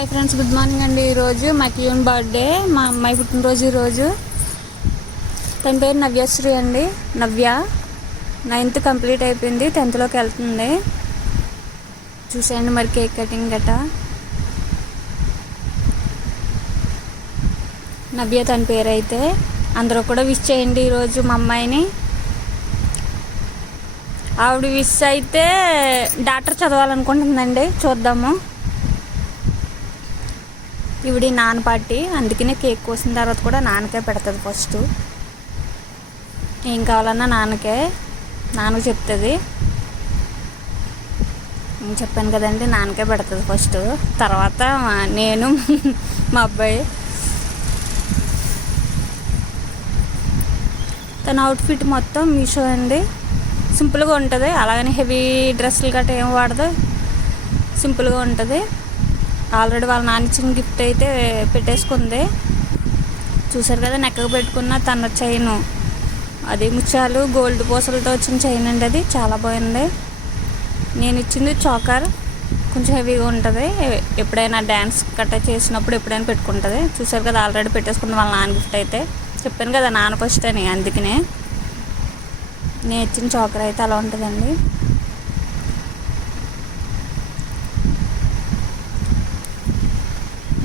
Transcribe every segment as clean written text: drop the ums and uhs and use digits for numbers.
Hi friends, good morning అండి. ఈరోజు మా క్యూన్ బర్త్డే, మా అమ్మాయి పుట్టినరోజు. ఈరోజు తన పేరు నవ్యశ్రీ అండి. నవ్య 9th కంప్లీట్ అయిపోయింది, 10thలోకి వెళ్తుంది. చూసేయండి మరి కేక్ కటింగ్ గట్రా. నవ్య తన పేరు అయితే. అందరూ కూడా విష్ చేయండి ఈరోజు మా అమ్మాయిని. ఆవిడ విష్ అయితే డాక్టర్ చదవాలనుకుంటుందండి, చూద్దాము. ఇవిడి నాన్న పార్టీ, అందుకనే కేక్ కోసిన తర్వాత కూడా నాన్నకే పెడుతుంది. ఫస్ట్ ఏం కావాలన్నా నాన్నకు చెప్తుంది. చెప్పాను కదండి, నాన్నకే పెడుతుంది ఫస్ట్, తర్వాత నేను మా అబ్బాయి. తన అవుట్ఫిట్ మొత్తం మీషో అండి. సింపుల్గా ఉంటుంది, అలాగని హెవీ డ్రెస్సులు గట్రా ఏం వాడదు, సింపుల్గా ఉంటుంది. ఆల్రెడీ వాళ్ళ నాన్న ఇచ్చిన గిఫ్ట్ అయితే పెట్టేసుకుంది. చూసారు కదా, నెక్కకు పెట్టుకున్న తన చైను, అది ముత్యాలు గోల్డ్ పూసలతో వచ్చిన చైన్ అండి. అది చాలా బాగుంది. నేను ఇచ్చింది చోకర్, కొంచెం హెవీగా ఉంటుంది. ఎప్పుడైనా డ్యాన్స్ గట్రా చేసినప్పుడు ఎప్పుడైనా పెట్టుకుంటుంది. చూసారు కదా, ఆల్రెడీ పెట్టేసుకుంది వాళ్ళ నాన్న గిఫ్ట్ అయితే. చెప్పాను కదా నాన్న ఫస్ట్ అని, అందుకనే నేను ఇచ్చిన చోకర్ అయితే అలా ఉంటుందండి.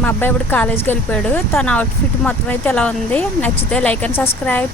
మా అబ్బాయి ఇప్పుడు కాలేజ్కి వెళ్ళిపోయాడు. తన అవుట్ఫిట్ మొత్తం అయితే ఎలా ఉంది. నచ్చితే లైక్ అండ్ సబ్స్క్రైబ్.